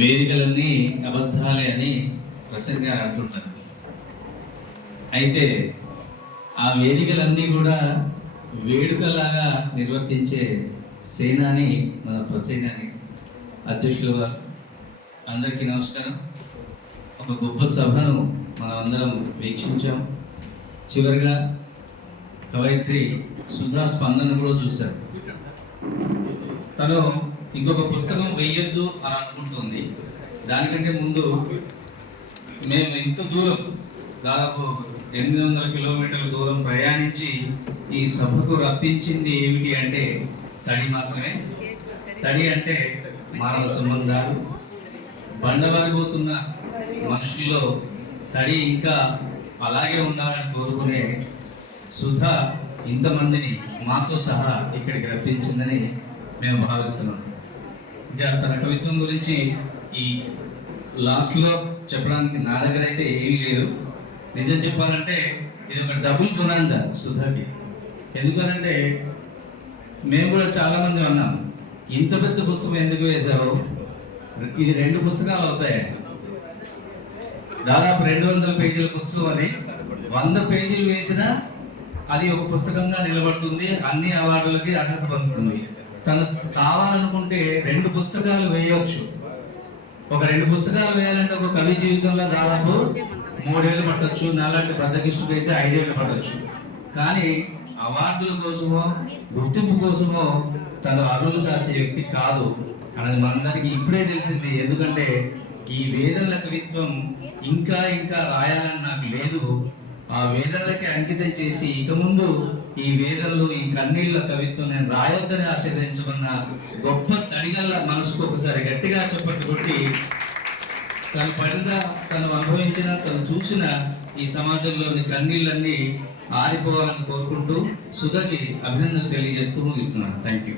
వేదికలన్నీ అబద్ధాలే అని ప్రసన్న గారు అంటుంటారు. అయితే ఆ వేదికలన్నీ కూడా వేడుకలాగా నిర్వర్తించే సేనాని మన ప్రసేనాని అధ్యక్షులు గారు. అందరికీ నమస్కారం. ఒక గొప్ప సభను మనం అందరం వీక్షించాం. చివరిగా కవయిత్రి సుధా స్పందన కూడా చూశారు. తను ఇంకొక పుస్తకం వెయ్యొద్దు అని అనుకుంటుంది. దానికంటే ముందు మేము ఇంత దూరం, దాదాపు 800 కిలోమీటర్ల దూరం ప్రయాణించి ఈ సభకు రప్పించింది ఏమిటి అంటే తడి మాత్రమే. తడి అంటే మానవ సంబంధాలు, బండబారిపోతున్న మనుషుల్లో తడి ఇంకా అలాగే ఉండాలని కోరుకునే సుధా ఇంతమందిని మాతో సహా ఇక్కడికి రప్పించిందని మేము భావిస్తున్నాం. ఇంకా తన కవిత్వం గురించి ఈ లాస్ట్లో చెప్పడానికి నా దగ్గర అయితే ఏమీ లేదు. నిజం చెప్పాలంటే ఇది ఒక డబుల్ బొనాంజా సుధాకి. ఎందుకనంటే మేము కూడా చాలామంది అన్నాం, ఇంత పెద్ద పుస్తకం ఎందుకు వేశావు, ఇది 2 పుస్తకాలు అవుతాయి. దాదాపు 200 పేజీల పుస్తకం అది. 100 పేజీలు వేసినా అది ఒక పుస్తకంగా నిలబడుతుంది, అన్ని అవార్డులకి అర్హత పొందుతుంది. తను కావాలనుకుంటే 2 పుస్తకాలు వేయవచ్చు. ఒక 2 పుస్తకాలు వేయాలంటే ఒక కవి జీవితంలో దాదాపు 3 ఏళ్ళు పట్టొచ్చు. నాలాంటి బద్దకిష్టుకు అయితే 5 ఏళ్ళు పట్టొచ్చు. కానీ అవార్డుల కోసమో గుర్తింపు కోసమో తను అరువులు చాచే వ్యక్తి కాదు అనేది మనందరికీ ఇప్పుడే తెలిసింది. ఎందుకంటే ఈ వేదనల కవిత్వం ఇంకా ఇంకా రాయాలని నాకు లేదు. ఆ వేదనలకి అంకితం చేసి ఇక ముందు ఈ వేదనలు, ఈ కన్నీళ్ల కవిత్వం నేను రాయొద్దని ఆశీర్వదించుకున్న గొప్ప తడిగల్ల మనసుకు ఒకసారి గట్టిగా చెప్పట్టు కొట్టి తను పడిన, తను అనుభవించిన, తను చూసిన ఈ సమాజంలోని కన్నీళ్ళన్నీ ఆరిపోవాలని కోరుకుంటూ సుధకి అభినందనలు తెలియజేస్తూ ముగిస్తున్నాను. Thank you.